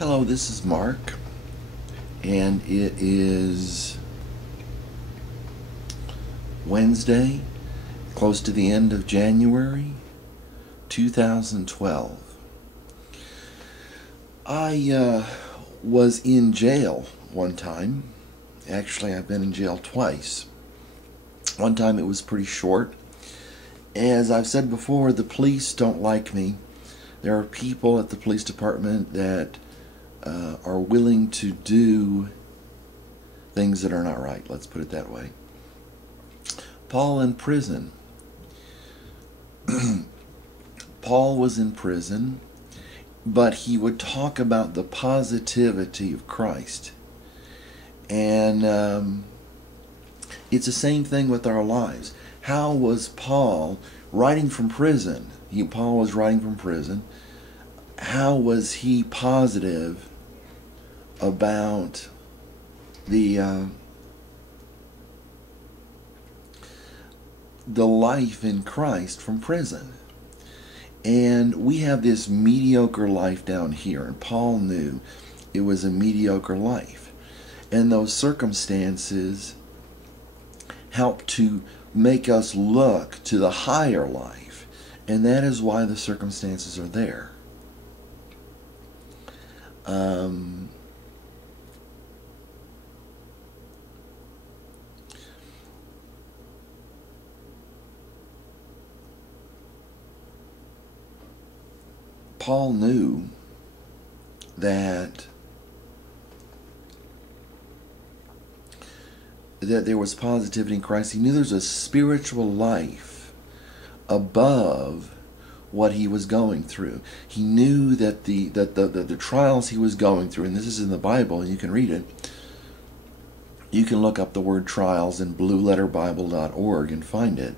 Hello, this is Mark, and it is Wednesday, close to the end of January 2012. I was in jail one time. Actually, I've been in jail twice. One time it was pretty short. As I've said before, the police don't like me. There are people at the police department that are willing to do things that are not right. Let's put it that way. Paul in prison. Paul was in prison, but he would talk about the positivity of Christ. And it's the same thing with our lives. How was Paul writing from prison? Paul was writing from prison. How was he positive about the life in Christ from prison? And we have this mediocre life down here, and Paul knew it was a mediocre life. And those circumstances help to make us look to the higher life, and that is why the circumstances are there. Paul knew that there was positivity in Christ. He knew there's a spiritual life above what he was going through. He knew that the trials he was going through, and this is in the Bible, and you can read it. You can look up the word trials in blueletterbible.org and find it.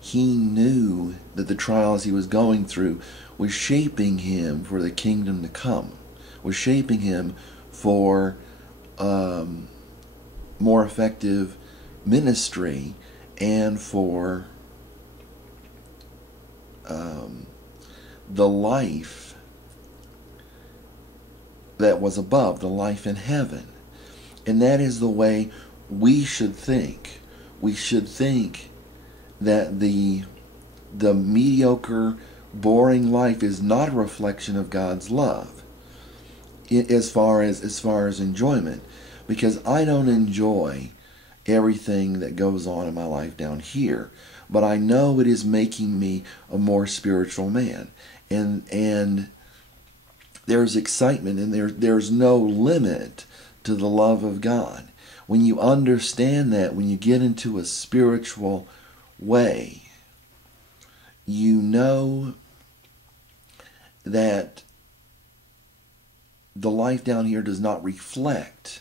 He knew that the trials he was going through was shaping him for the kingdom to come, was shaping him for more effective ministry and for the life that was above, the life in heaven. And that is the way we should think. We should think that the mediocre, boring life is not a reflection of God's love as far as enjoyment, because I don't enjoy everything that goes on in my life down here, but I know it is making me a more spiritual man, and there's excitement, and there's no limit to the love of God. When you understand that, when you get into a spiritual way, you know that the life down here does not reflect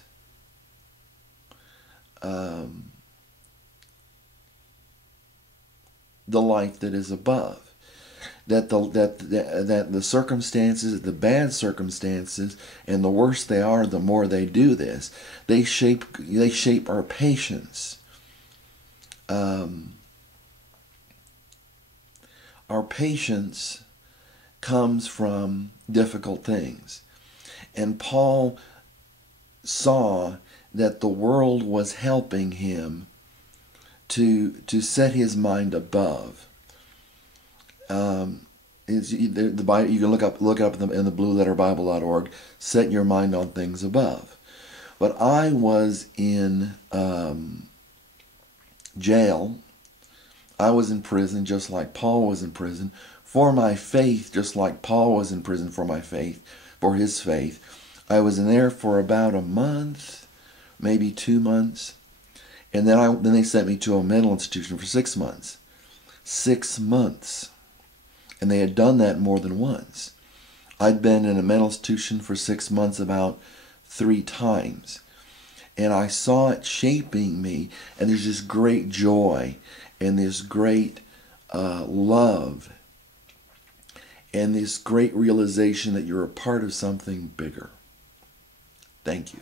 the life that is above. That the circumstances, the bad circumstances, and the worse they are, the more they do this. They shape our patience. Our patience comes from difficult things. And Paul saw that the world was helping him to set his mind above. You can look up in the blueletterbible.org, set your mind on things above. But I was in jail. I was in prison just like Paul was in prison for my faith, just like Paul was in prison for my faith, for his faith. I was in there for about a month, maybe 2 months, and then they sent me to a mental institution for 6 months. 6 months. And they had done that more than once. I'd been in a mental institution for 6 months about 3 times. And I saw it shaping me, and there's this great joy and this great love and this great realization that you're a part of something bigger. Thank you.